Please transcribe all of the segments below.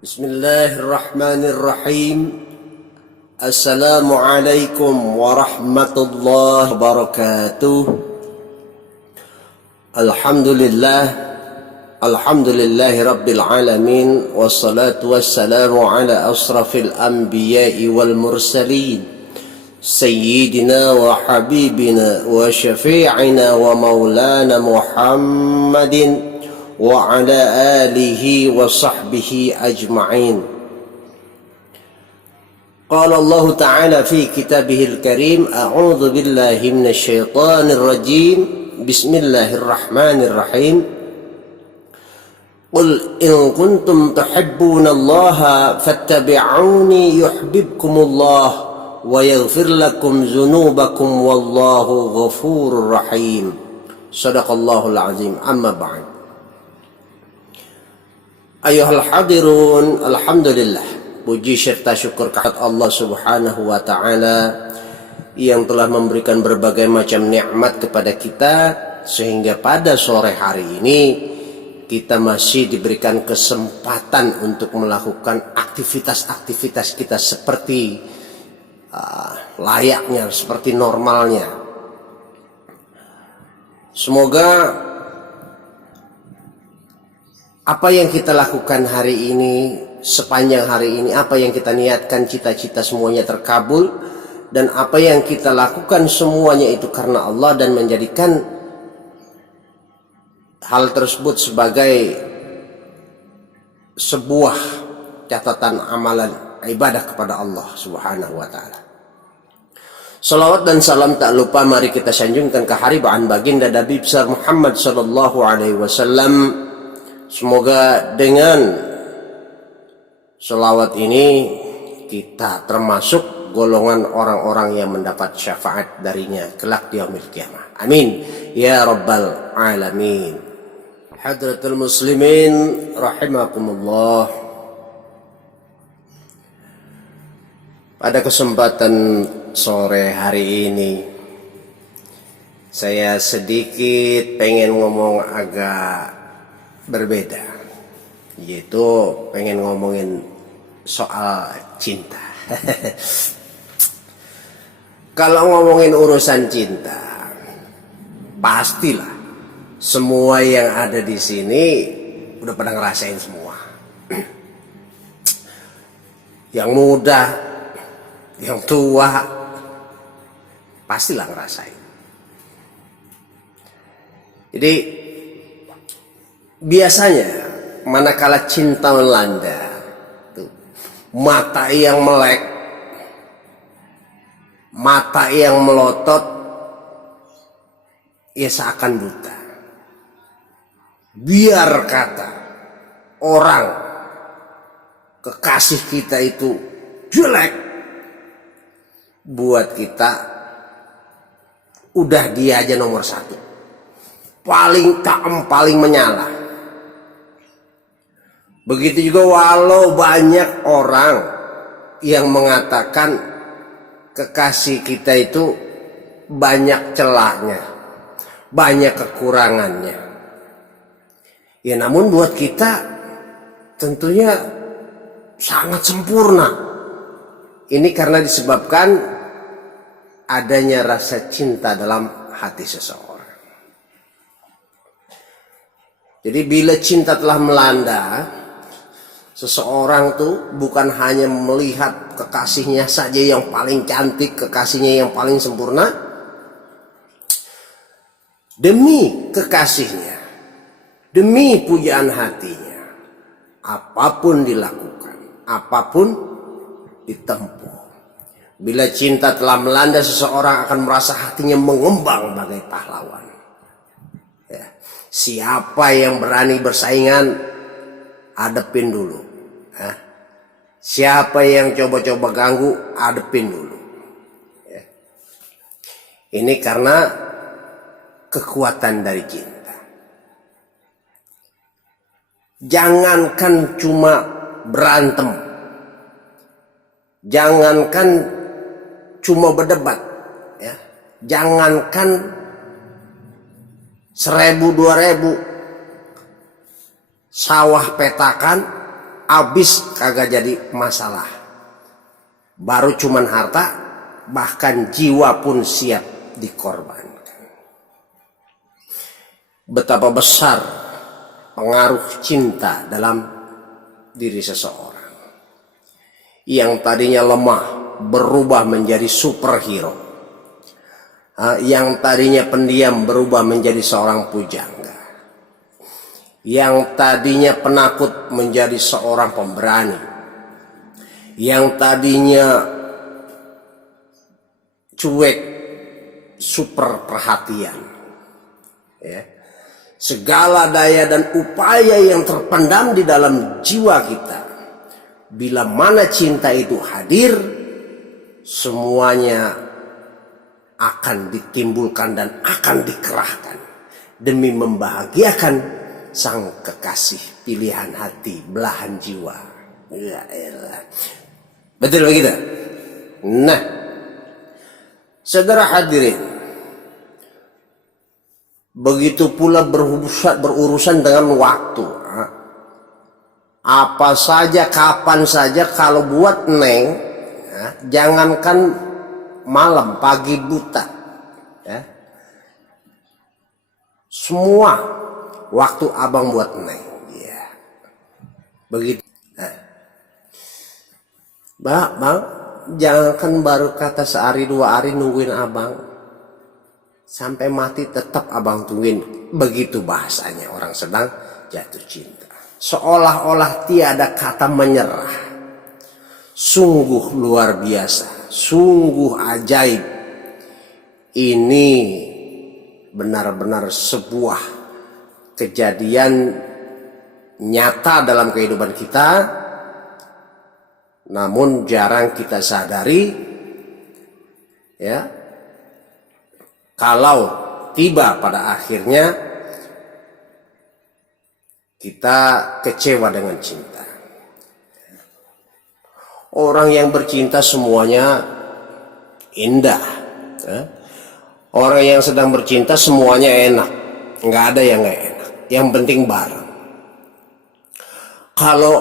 Bismillahirrahmanirrahim. Assalamualaikum warahmatullahi wabarakatuh. Alhamdulillahi rabbil alamin. Wassalatu wassalamu ala asrafil anbiya'i wal mursalin, Sayyidina wa habibina wa syafi'ina wa maulana Muhammadin wa ala alihi wa sahbihi ajma'in. Qala Allah Ta'ala fi kitabihil karim, a'udzu billahi minasy syaithanir rajim. Bismillahirrahmanirrahim. Qul in kuntum tuhibbunallaha fattabi'uni yuhibbukumullah wa yaghfir lakum dzunubakum wallahu ghafurur rahim. Shadaqallahul azim. Amma ba'd. Ayuhal hadirun, alhamdulillah, puji serta syukur kehadirat Allah Subhanahu wa taala yang telah memberikan berbagai macam nikmat kepada kita, sehingga pada sore hari ini kita masih diberikan kesempatan untuk melakukan aktivitas-aktivitas kita seperti layaknya, seperti normalnya. Semoga apa yang kita lakukan hari ini, sepanjang hari ini, apa yang kita niatkan, cita-cita semuanya terkabul, dan apa yang kita lakukan semuanya itu karena Allah, dan menjadikan hal tersebut sebagai sebuah catatan amalan ibadah kepada Allah Subhanahu wa taala. Salawat dan salam tak lupa mari kita sanjungkan ke haribaan baginda Nabi besar Muhammad sallallahu alaihi wasallam. Semoga dengan selawat ini kita termasuk golongan orang-orang yang mendapat syafaat darinya kelak di yaumil qiyamah. Amin ya rabbal alamin. Hadratul muslimin rahimakumullah. Pada kesempatan sore hari ini saya sedikit pengen ngomong agak berbeda, yaitu pengen ngomongin soal cinta. Kalau ngomongin urusan cinta, pastilah semua yang ada di sini udah pada ngerasain semua. Yang muda, yang tua, pastilah ngerasain. Jadi biasanya manakala cinta melanda, mata yang melek, mata yang melotot, ya seakan buta. Biar kata orang kekasih kita itu jelek, buat kita udah dia aja nomor satu, paling kaem, paling menyala. Begitu juga walau banyak orang yang mengatakan kekasih kita itu banyak celahnya, banyak kekurangannya. Ya namun buat kita tentunya sangat sempurna. Ini karena disebabkan adanya rasa cinta dalam hati seseorang. Jadi bila cinta telah melanda, seseorang tuh bukan hanya melihat kekasihnya saja yang paling cantik, kekasihnya yang paling sempurna. Demi kekasihnya, demi pujaan hatinya, apapun dilakukan, apapun ditempuh. Bila cinta telah melanda, seseorang akan merasa hatinya mengembang bagai pahlawan. Ya. Siapa yang berani bersaingan, hadepin dulu. Siapa yang coba-coba ganggu, hadepin dulu. Ya. Ini karena kekuatan dari cinta. Jangankan cuma berantem, jangankan cuma berdebat, ya. Jangankan 1000, 2000 sawah petakan habis kagak jadi masalah. Baru cuman harta, bahkan jiwa pun siap dikorbankan. Betapa besar pengaruh cinta dalam diri seseorang. Yang tadinya lemah berubah menjadi superhero. Yang tadinya pendiam berubah menjadi seorang pujangga. Yang tadinya penakut menjadi seorang pemberani. Yang tadinya cuek, super perhatian. Ya. Segala daya dan upaya yang terpendam di dalam jiwa kita, bila mana cinta itu hadir, semuanya akan ditimbulkan dan akan dikerahkan demi membahagiakan sang kekasih pilihan hati, belahan jiwa. Ya elah. Betul begitu? Nah, saudara hadirin, begitu pula berurusan dengan waktu. Apa saja, kapan saja, kalau buat Neng, jangankan malam, pagi, buta, ya. Semua waktu abang buat Neng, ya. Begitu. Bang, jangankan baru kata sehari dua hari nungguin abang, sampai mati tetap abang tungguin. Begitu bahasanya orang sedang jatuh cinta. Seolah-olah tiada kata menyerah. Sungguh luar biasa, sungguh ajaib. Ini benar-benar sebuah kejadian nyata dalam kehidupan kita, namun jarang kita sadari, ya. Kalau tiba pada akhirnya kita kecewa dengan cinta. Orang yang bercinta semuanya indah, ya. Orang yang sedang bercinta semuanya enak, nggak ada yang nggak enak. Yang penting bareng. Kalau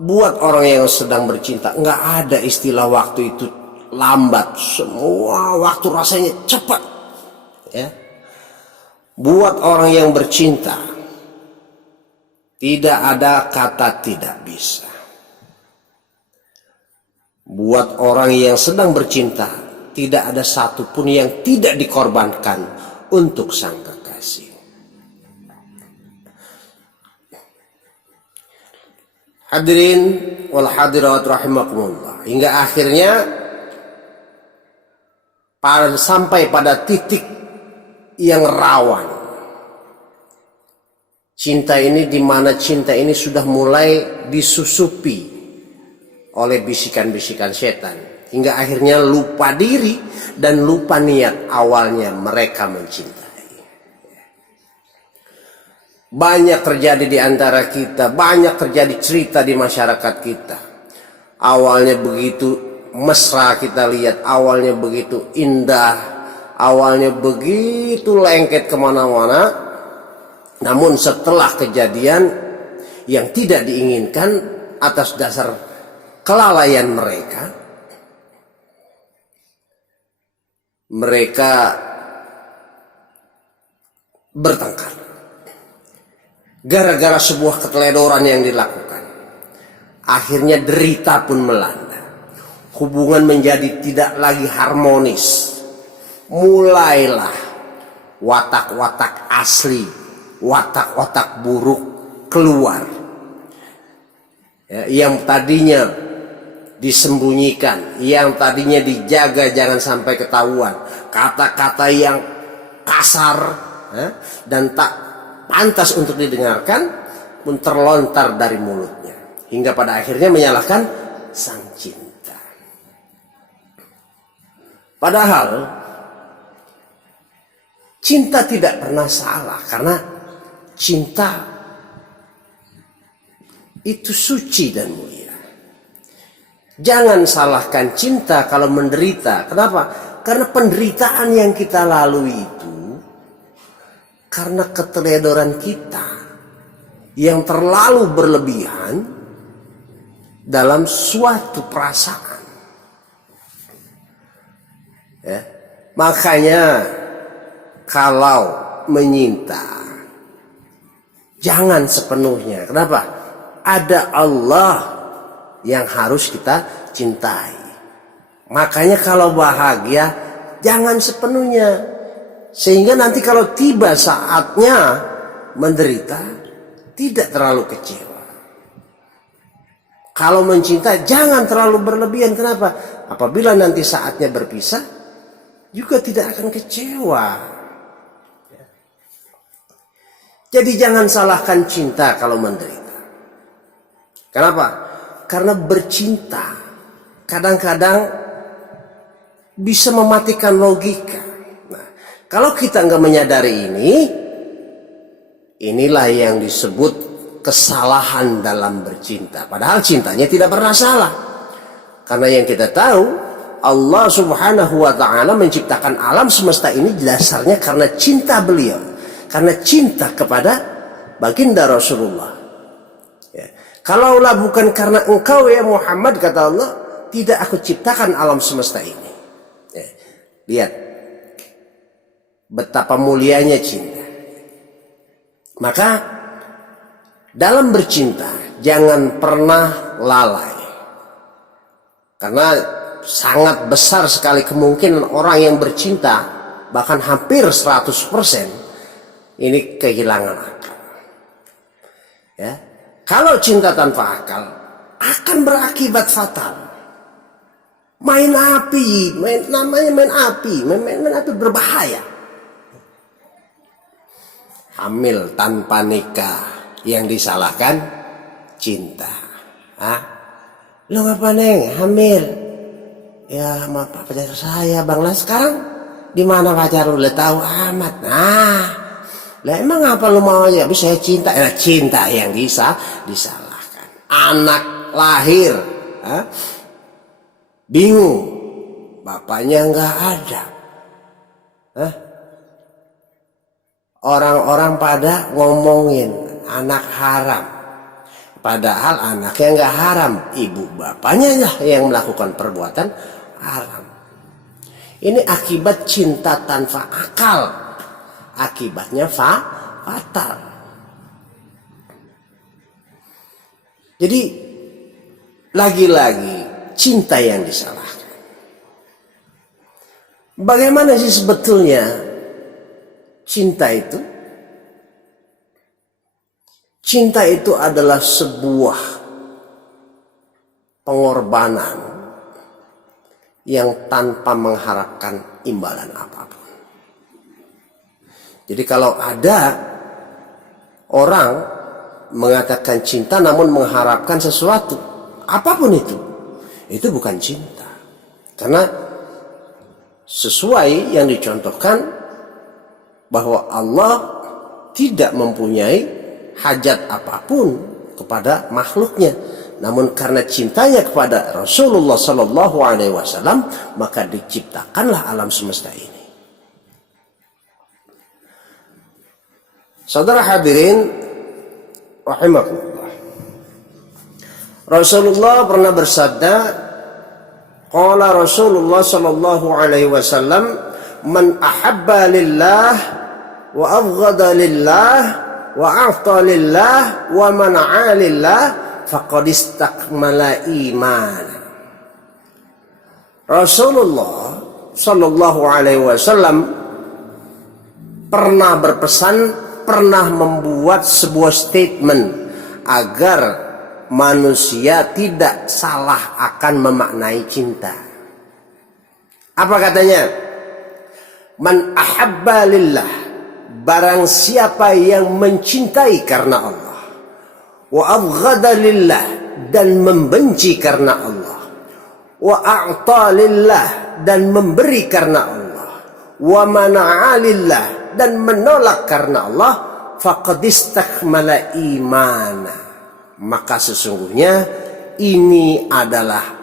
buat orang yang sedang bercinta, nggak ada istilah waktu itu lambat. Semua waktu rasanya cepat, ya. Buat orang yang bercinta, tidak ada kata tidak bisa. Buat orang yang sedang bercinta, tidak ada satupun yang tidak dikorbankan untuk sang kekasih. Hadirin wal hadirat rahimakumullah. Hingga akhirnya sampai pada titik yang rawan. Cinta ini, di mana cinta ini sudah mulai disusupi oleh bisikan-bisikan setan, hingga akhirnya lupa diri dan lupa niat awalnya mereka mencintai. Banyak terjadi di antara kita, banyak terjadi cerita di masyarakat kita. Awalnya begitu mesra kita lihat, awalnya begitu indah, awalnya begitu lengket kemana-mana. Namun setelah kejadian yang tidak diinginkan atas dasar kelalaian mereka bertengkar gara-gara sebuah keteledoran yang dilakukan. Akhirnya derita pun melanda, hubungan menjadi tidak lagi harmonis. Mulailah watak-watak asli, watak-watak buruk keluar, ya, yang tadinya disembunyikan, yang tadinya dijaga jangan sampai ketahuan, kata-kata yang kasar, ya, dan tak pantas untuk didengarkan pun terlontar dari mulutnya, hingga pada akhirnya menyalahkan sang cinta. Padahal cinta tidak pernah salah, karena cinta itu suci dan mulia. Jangan salahkan cinta kalau menderita. Kenapa? Karena penderitaan yang kita lalui itu karena keteledoran kita yang terlalu berlebihan, dalam suatu perasaan. Ya. Makanya kalau menyinta, jangan sepenuhnya. Kenapa? Ada Allah yang harus kita cintai. Makanya kalau bahagia, jangan sepenuhnya. Sehingga nanti kalau tiba saatnya menderita, tidak terlalu kecewa. Kalau mencinta, jangan terlalu berlebihan. Kenapa? Apabila nanti saatnya berpisah, juga tidak akan kecewa. Jadi jangan salahkan cinta kalau menderita. Kenapa? Karena bercinta kadang-kadang bisa mematikan logika. Nah, kalau kita nggak menyadari ini, inilah yang disebut kesalahan dalam bercinta. Padahal cintanya tidak pernah salah. Karena yang kita tahu, Allah Subhanahu wa ta'ala menciptakan alam semesta ini dasarnya karena cinta beliau. Karena cinta kepada baginda Rasulullah. Ya. Kalaulah bukan karena engkau ya Muhammad, kata Allah, tidak aku ciptakan alam semesta ini. Ya. Lihat betapa mulianya cinta. Maka dalam bercinta jangan pernah lalai. Karena sangat besar sekali kemungkinan orang yang bercinta, bahkan hampir 100%, ini kehilangan akal. Ya. Kalau cinta tanpa akal akan berakibat fatal. Main api, namanya main api berbahaya. Hamil tanpa nikah, yang disalahkan cinta. Hah? Lu ngapa neng hamil? Ya sama pacar saya bang. Lah sekarang di mana pacar lu? Udah tahu amat. Nah, lah emang apa lu mau aja? Tapi saya cinta. Cinta yang disalahkan. Anak lahir, bingung, bapaknya nggak ada. Orang-orang pada ngomongin anak haram. Padahal anaknya nggak haram, ibu bapaknya lah yang melakukan perbuatan haram. Ini akibat cinta tanpa akal. Akibatnya fatal. Jadi lagi-lagi cinta yang disalahkan. Bagaimana sih sebetulnya cinta itu? Cinta itu adalah sebuah pengorbanan yang tanpa mengharapkan imbalan apapun. Jadi kalau ada orang mengatakan cinta namun mengharapkan sesuatu, apapun itu bukan cinta. Karena sesuai yang dicontohkan bahwa Allah tidak mempunyai hajat apapun kepada makhluknya, namun karena cintanya kepada Rasulullah Sallallahu Alaihi Wasallam maka diciptakanlah alam semesta ini. Saudara hadirin rahimakumullah, Rasulullah pernah bersabda, qala Rasulullah Sallallahu Alaihi Wasallam, man ahabba lillah wa abghada lillah wa a'ta lillah wa mana'a lillah faqad istakmala iman. Rasulullah sallallahu alaihi wasallam pernah berpesan, pernah membuat sebuah statement agar manusia tidak salah akan memaknai cinta. Apa katanya? Man ahabba lillah, barang siapa yang mencintai karena Allah, wa abghada lillah, dan membenci karena Allah, wa a'ta lillah, dan memberi karena Allah, wa mana'a lillah, dan menolak karena Allah, faqad istakmala imana, maka sesungguhnya ini adalah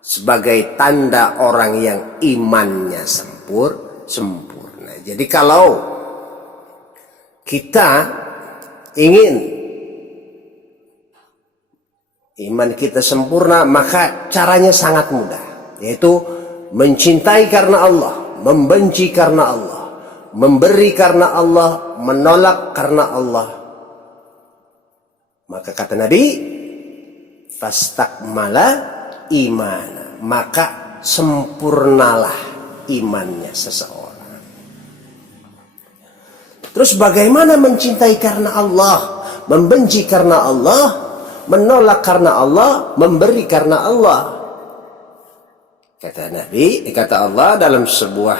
sebagai tanda orang yang imannya sempurna. Jadi kalau kita ingin iman kita sempurna, maka caranya sangat mudah, yaitu mencintai karena Allah, membenci karena Allah, memberi karena Allah, menolak karena Allah. Maka kata Nabi, fastakmala imana, maka sempurnalah imannya seseorang. Terus bagaimana mencintai karena Allah, membenci karena Allah, menolak karena Allah, memberi karena Allah? Kata Nabi, kata Allah dalam sebuah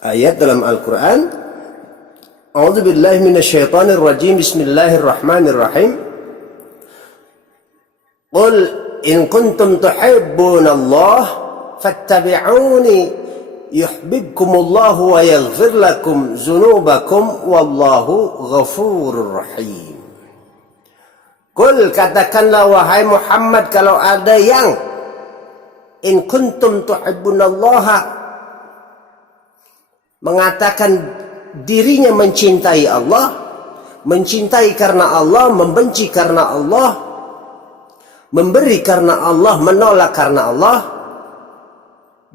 ayat dalam Al-Quran, A'udzubillahi minasyaitonir rajim, bismillahirrahmanirrahim. Qul in kuntum tuhibbunallah fattabi'uni yuhibbukumullahu wa yaghfir lakum dzunubakum wallahu ghafurur rahim. Qul, katakanlah wahai Muhammad, kalau ada yang in kuntum tuhibbunallaha, mengatakan dirinya mencintai Allah, mencintai karena Allah, membenci karena Allah, memberi karena Allah, menolak karena Allah,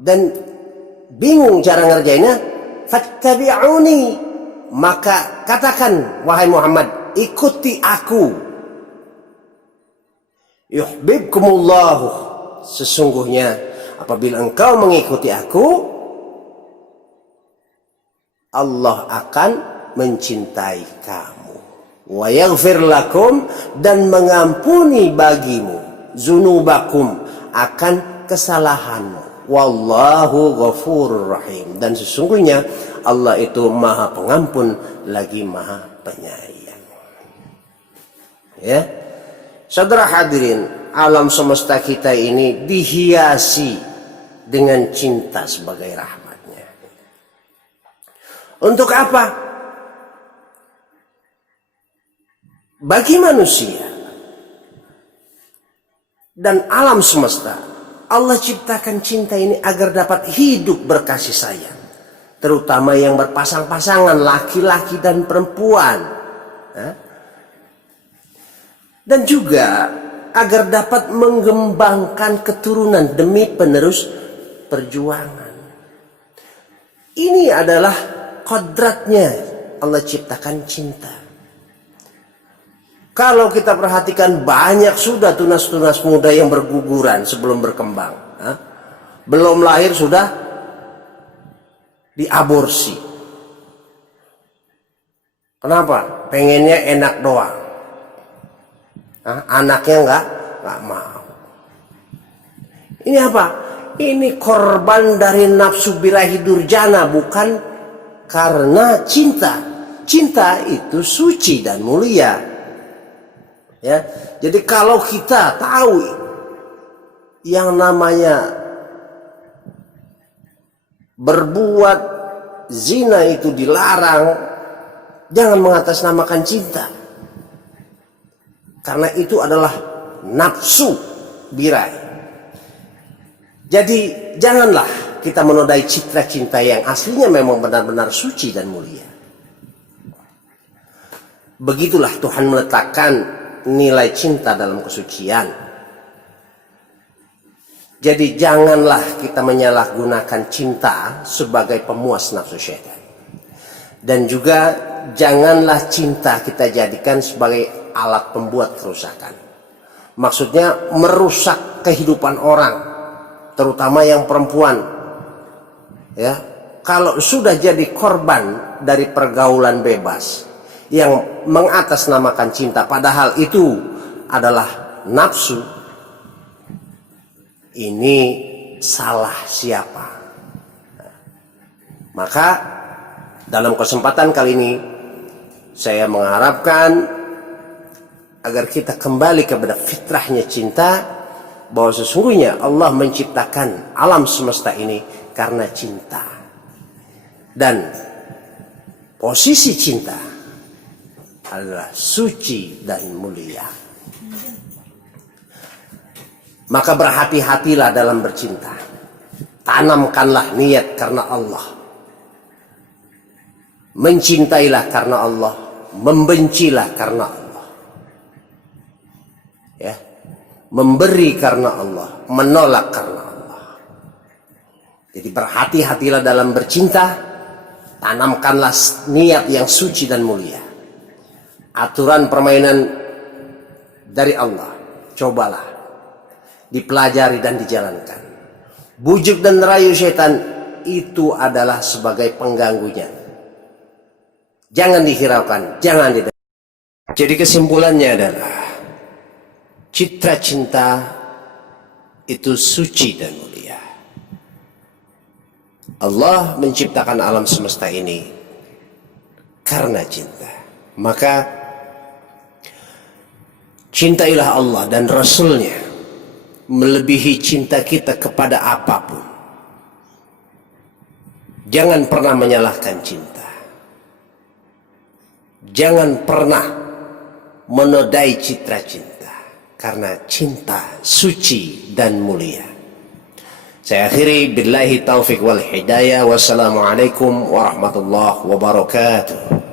dan bingung cara ngerjainnya, fattabi'uni, maka katakan wahai Muhammad, ikuti aku. Yuhibbukumullahu, sesungguhnya apabila engkau mengikuti aku, Allah akan mencintai kamu. Wa yaghfir lakum, dan mengampuni bagimu, zunubakum, akan kesalahanmu. Wallahu ghafurur rahim, dan sesungguhnya Allah itu maha pengampun lagi maha penyayang. Ya, saudara hadirin, alam semesta kita ini dihiasi dengan cinta sebagai rahmatnya. Untuk apa? Bagi manusia dan alam semesta, Allah ciptakan cinta ini agar dapat hidup berkasih sayang, terutama yang berpasang-pasangan, laki-laki dan perempuan, dan juga agar dapat mengembangkan keturunan demi penerus perjuangan. Ini adalah kodratnya Allah ciptakan cinta. Kalau kita perhatikan, banyak sudah tunas-tunas muda yang berguguran sebelum berkembang. Belum lahir sudah diaborsi. Kenapa? Pengennya enak doang. Anaknya nggak mau. Ini apa? Ini korban dari nafsu birahi durjana, bukan karena cinta. Cinta itu suci dan mulia. Ya, jadi kalau kita tahu yang namanya berbuat zina itu dilarang, jangan mengatasnamakan cinta, karena itu adalah nafsu birahi. Jadi janganlah kita menodai citra cinta yang aslinya memang benar-benar suci dan mulia. Begitulah Tuhan meletakkan nilai cinta dalam kesucian. Jadi janganlah kita menyalahgunakan cinta sebagai pemuas nafsu syaitan. Dan juga janganlah cinta kita jadikan sebagai alat pembuat kerusakan. Maksudnya merusak kehidupan orang, terutama yang perempuan. Ya, kalau sudah jadi korban dari pergaulan bebas yang mengatasnamakan cinta, padahal itu adalah nafsu, ini salah siapa? Maka dalam kesempatan kali ini saya mengharapkan agar kita kembali kepada fitrahnya cinta, bahwa sesungguhnya Allah menciptakan alam semesta ini karena cinta, dan posisi cinta adalah suci dan mulia. Maka berhati-hatilah dalam bercinta. Tanamkanlah niat karena Allah. Mencintailah karena Allah, membencilah karena Allah. Ya. memberi karena Allah, menolak karena Allah. Jadi berhati-hatilah dalam bercinta, tanamkanlah niat yang suci dan mulia. Aturan permainan dari Allah, cobalah dipelajari dan dijalankan. Bujuk dan rayu syaitan itu adalah sebagai pengganggunya. Jangan dihiraukan, jangan didengar. Jadi kesimpulannya adalah citra cinta itu suci dan mulia. Allah menciptakan alam semesta ini karena cinta. Maka cintailah Allah dan Rasul-Nya melebihi cinta kita kepada apapun. Jangan pernah menyalahkan cinta. Jangan pernah menodai citra cinta, karena cinta suci dan mulia. Saya akhiri billahi taufiq wal hidayah. Wassalamualaikum warahmatullahi wabarakatuh.